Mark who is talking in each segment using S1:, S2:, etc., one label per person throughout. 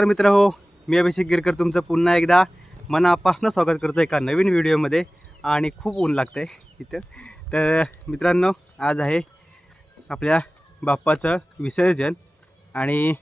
S1: नमस्कार मित्र हो मी अभिषेक गिरकर तुमचं पुन्हा एकदा मनापासून स्वागत करतो एका नवीन व्हिडिओमध्ये आणि खूप ऊन लागतं आहे इथं. तर मित्रांनो आज आहे आपल्या बाप्पाचं विसर्जन आणि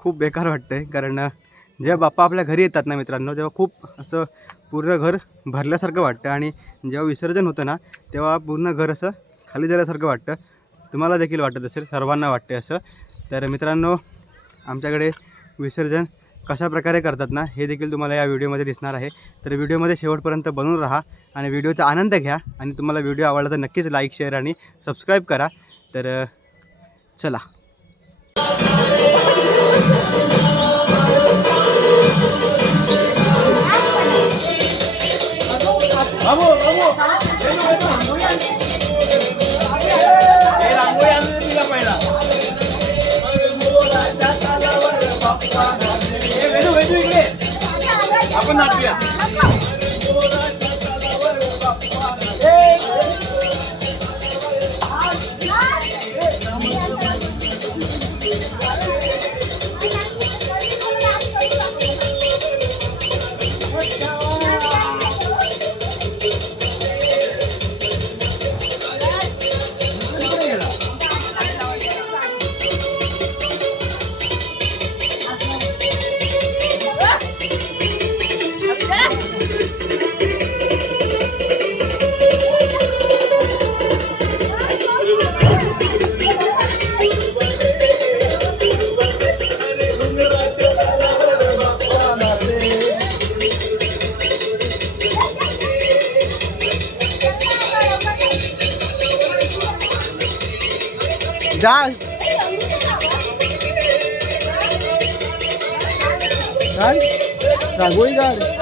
S1: खूप बेकार वाटतं आहे कारण जेव्हा बाप्पा आपल्या घरी येतात ना मित्रांनो तेव्हा खूप असं पूर्ण घर भरल्यासारखं वाटतं आणि जेव्हा विसर्जन होतं ना तेव्हा पूर्ण घर असं खाली झाल्यासारखं वाटतं. तुम्हाला देखील वाटत असेल सर्वांना वाटते असं. तर मित्रांनो आमच्याकडे विसर्जन कशा प्रकारे करतात ना हे देखील तुम्हाला या व्हिडिओमध्ये दिसणार आहे. तर व्हिडिओमध्ये शेवटपर्यंत बनून राहा आणि व्हिडिओचा आनंद घ्या. आणि तुम्हाला व्हिडिओ आवडला तर नक्कीच लाईक शेअर आणि सबस्क्राईब करा. तर चला.
S2: चला vamos. 大 비, যা গাড়ি রাখবই গাড়ি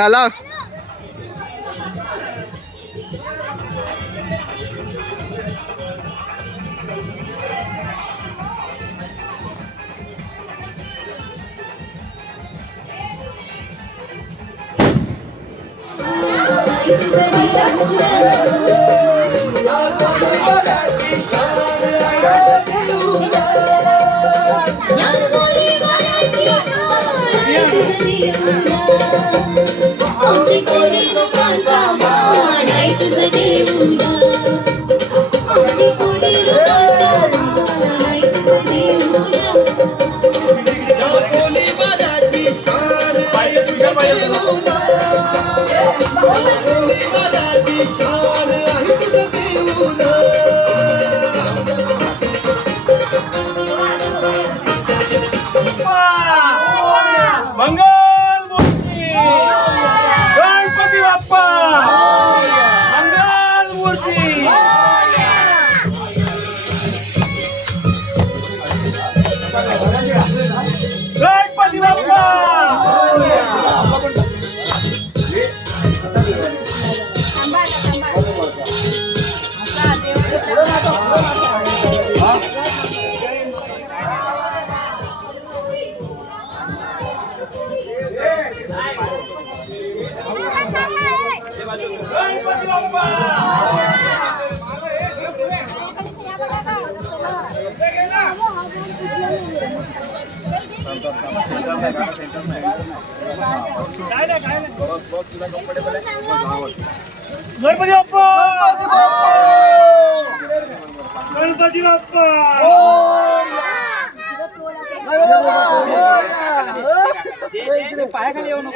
S2: খেলা Yeah. 我只对你好。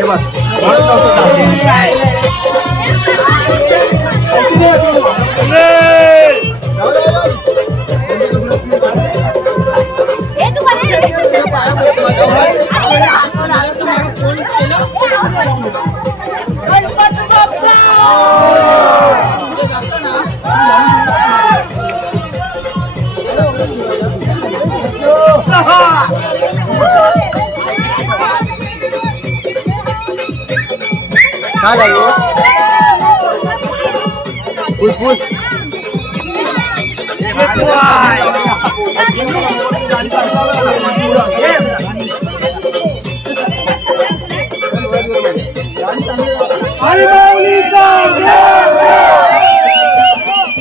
S2: এবার Oh! Jala, ¿no? Pues, pues. ¡Ay, Maulita!
S1: ¡Bien,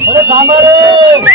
S3: bien! ¡Vamos!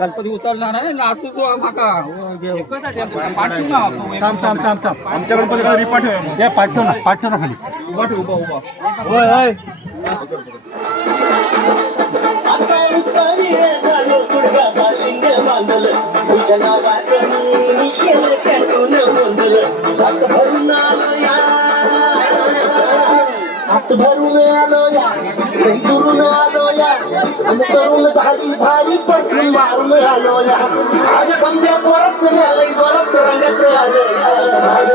S4: Ganpati
S5: उचलणार आहे नाचू तो माका
S6: थांब थांब थांब थांब. आमच्या गणपतीला रिपाठ या पाठव ना पाठव ना खाली. उभा ठेव उभा उभा.
S7: होय होय.
S8: हात भरून आलो या. दुरून आलो या. गाडी भारी पटून मारून आलो या आज संध्या परत आलंय परत रंगत आलो संध्या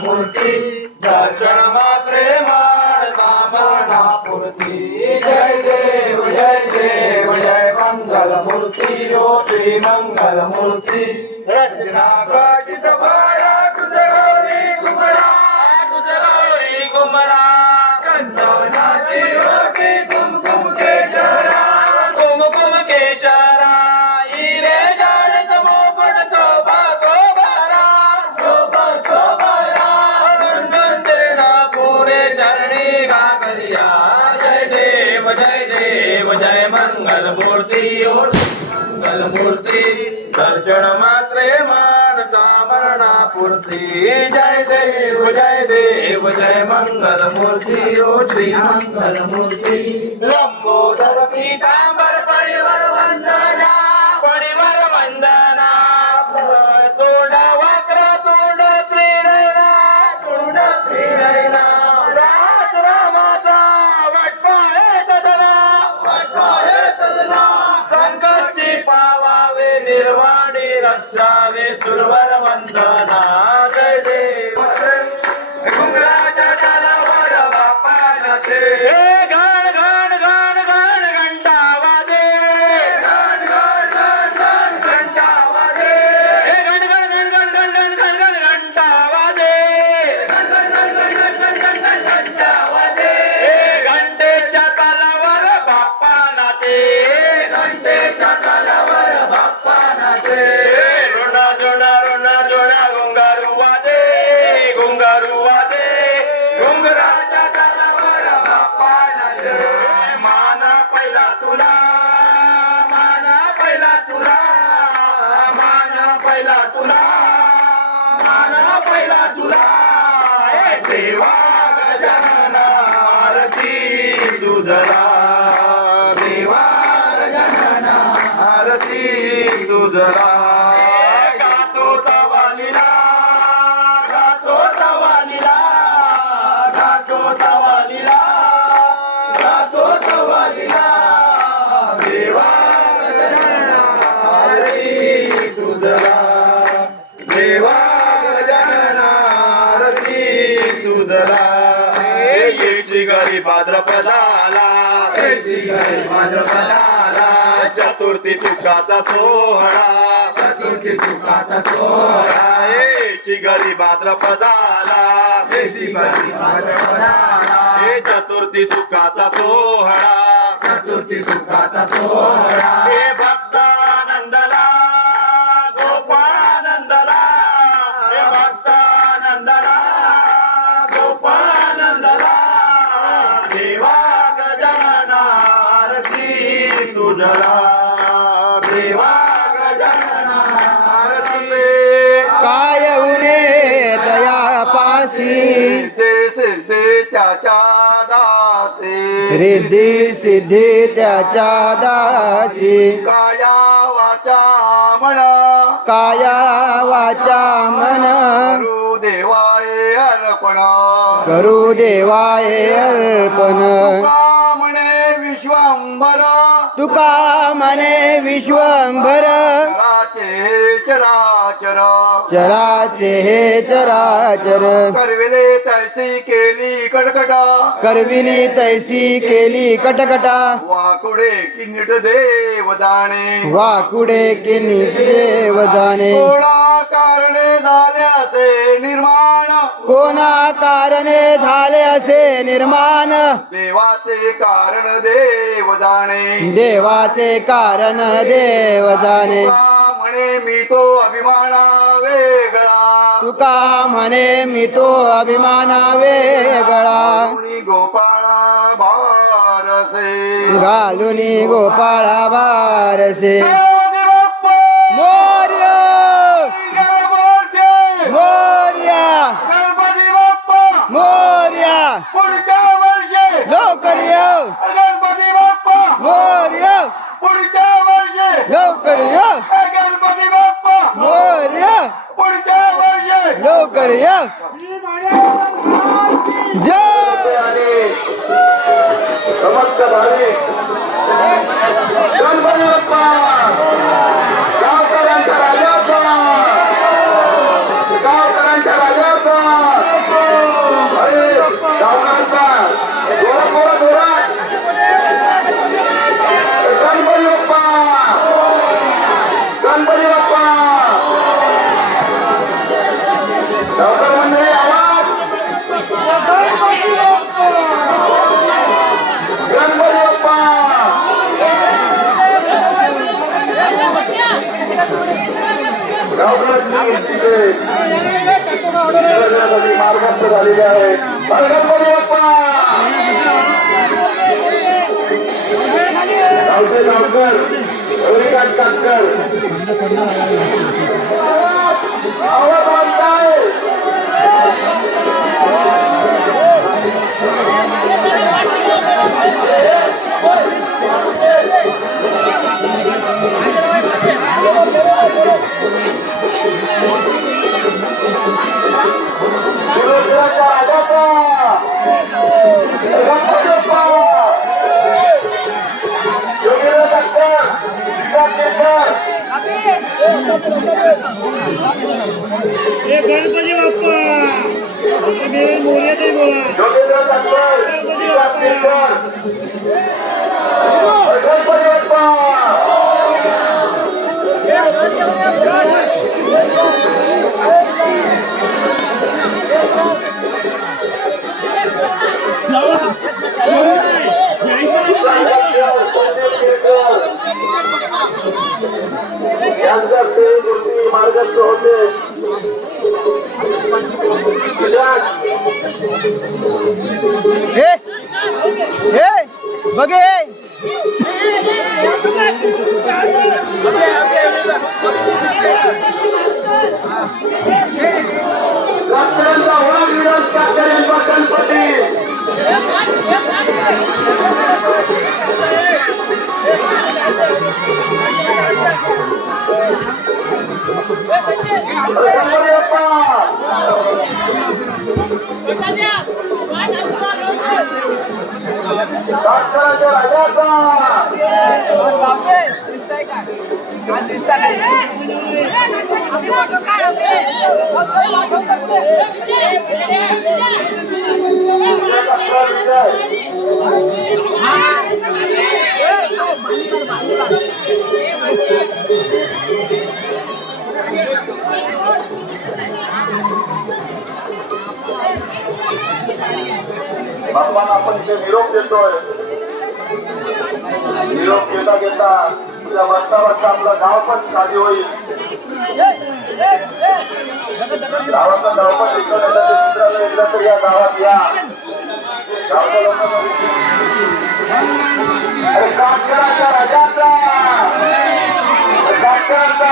S6: मूर्ती
S8: दर्शन मात्रे मानता मरणापुरती जय देव जय देव जय मंगल मूर्ती ओ श्री मंगल मूर्ती रचना काटित भाया तुझे गौरी कुमरा गौरी कुमरा जय देव जय देव जय मंगल मूर्ति ओ श्री मंगल मूर्ति। लंबोदर पीतांबर परिवर Happy Wife! भाद्रपदाला भाद्रपदाला चतुर्थी सुखाचा सोहळा. चतुर्थी सुखाचा सोहळा. येची घरी भाद्रपदाला हे चतुर्थी सुखाचा सोहळा. चतुर्थी सुखाचा सोहळा. हे भक्तानंदला गोपानंदला हे भक्तानंदला गोपानंदला देवा गजाना आरती तुझला देवा गजाना आरती.
S9: काय उने दया पासी
S8: सिद्धे सिद्धे त्याच्या दासे.
S9: रिद्धी सिद्धी त्याच्या दासी.
S8: काया वाचा म्हणा
S9: काया वाचा मन.
S8: गुरु देवाय अर्पण.
S9: करू देवाय अर्पण.
S8: म्हणे विश्वंभर। चराचर।
S9: चराचे हे चराचर।
S8: करविले तैसी केली कडकटा
S9: करविली तैसी केली कटकटा।
S8: वाकुडे किनीट देव जाणे।
S9: वाकुडे की नीट देव जाणे।
S8: कारणे झाल्यासे निर्माण
S9: कोणा कारणे झाले असे निर्माण?
S8: देवाचे कारण देव जाणे.
S9: देवाचे कारण देव जाणे.
S8: म्हणे मी तो अभिमाना वेगळा.
S9: तुका म्हणे मी तो अभिमाना वेगळा.
S8: गोपाळा बारसे.
S9: घालुनी गोपाळा बारसे
S8: गणपती बाप्पा!
S9: मोर्य
S8: गणपती!
S9: मोर्या
S8: गणपती बाप्पा
S9: मोर्या
S8: पुढच्या वर्षी
S9: लवकर येऊ
S8: गणपती बाप्पा
S9: मोर्या।
S8: पुढच्या वर्षी
S9: लवकर येऊ
S8: गणपती बाप्पा
S9: मोर्या।
S8: पुढच्या वर्षी
S9: लवकर येऊ जय।
S8: समस्त
S10: भाविक মারমন্ত্র তালিকা আওয়াজ
S2: हे गणपती बाप्पा मेरे मोर्या ते बोला
S10: योगेंद्र कातकर विकास केळकर गणपती बाप्पा मार्गस्थ होते
S1: हे हे बघे.
S10: Raja Raja Raja कातकऱ्यांचा Ganpati Ganpati Bappa कातकऱ्यांच्या राजाचा बाप्पांना आपण इथे निरोप देतोय निरोप घेता घेता तुझ्या वाजता वाजता आपलं गाव पण खाली होईल. गावाचा गाव पण विकण्यासाठी मित्रांनो एकदा तर या गावात या. गावच्या लोकांना अरे राजाचा.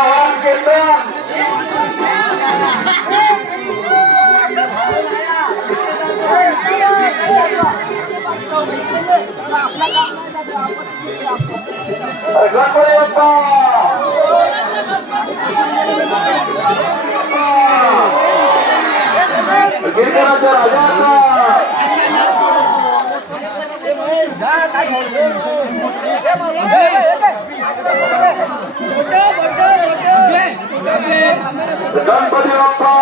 S10: वाद केसन गणपती बाप्पा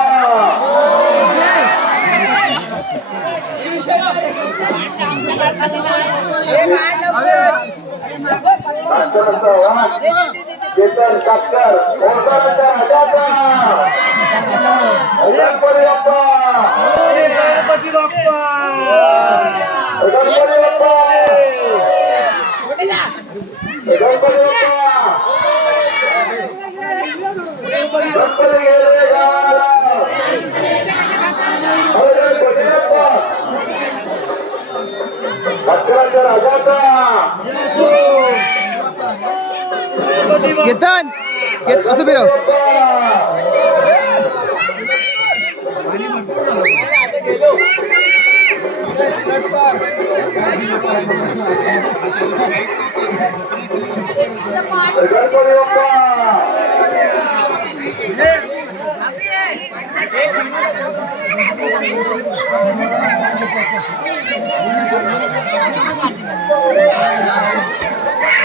S10: केतन कातकर ओळखण्याच्या राजाचा गणपती बाप्पा.
S2: गणपती बाप्पा.
S10: गणपती बाप्पा. गणपती बाप्पा गणपती गेले कातकरांच्या राजाचा
S1: केतन केत असं फिरव
S10: गणपती बाप्पा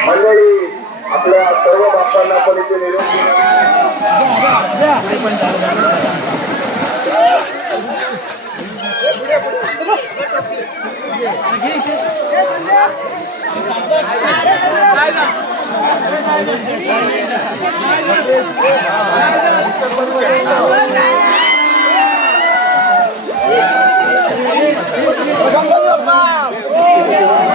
S10: मंडळी आपल्या सर्व बाप्पांना पण इथे निरोप Vamos, Paulo!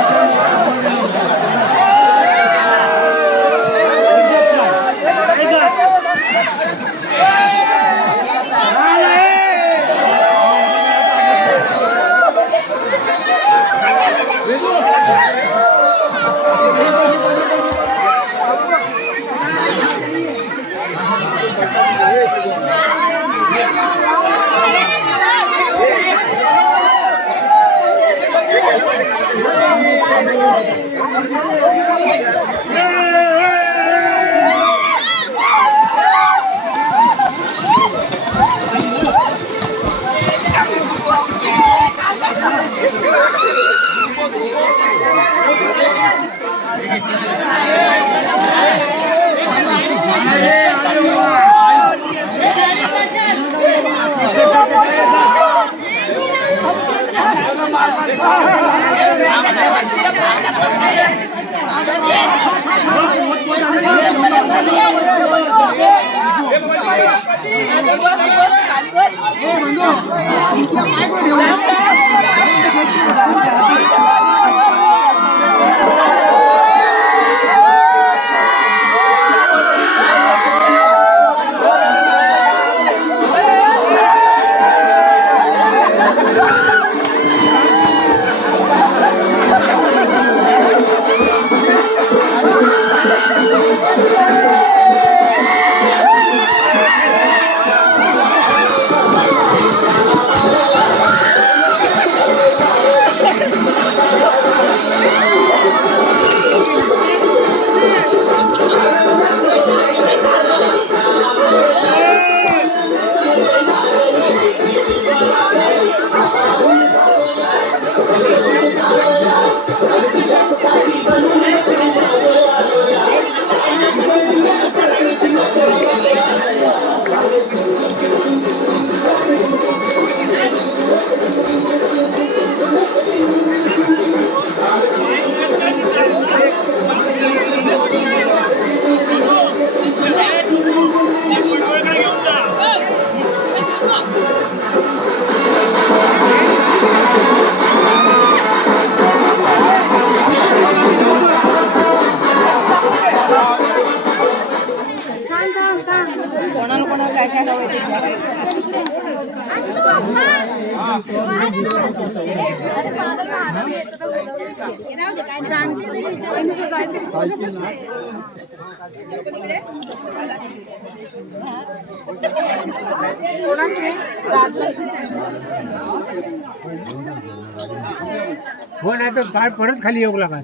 S6: हो नाही तर पाय परत खाली येऊ लागा.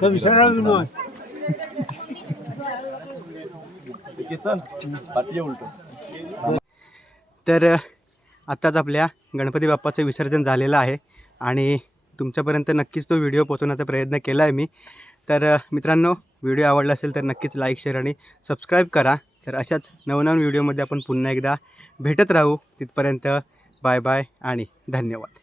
S6: तो विसरला विनोद
S1: तर आत्ताच आपल्या गणपती बाप्पाचं विसर्जन झालेलं आहे. आणि तुमच्यापर्यंत नक्कीच तो व्हिडिओ पोचवण्याचा प्रयत्न केला आहे मी. तर मित्रांनो व्हिडिओ आवडला असेल तर नक्कीच लाईक शेअर आणि सबस्क्राईब करा. तर अशाच नवनवीन व्हिडिओमध्ये आपण पुन्हा एकदा भेटत राहू. तिथपर्यंत बाय बाय आणि धन्यवाद.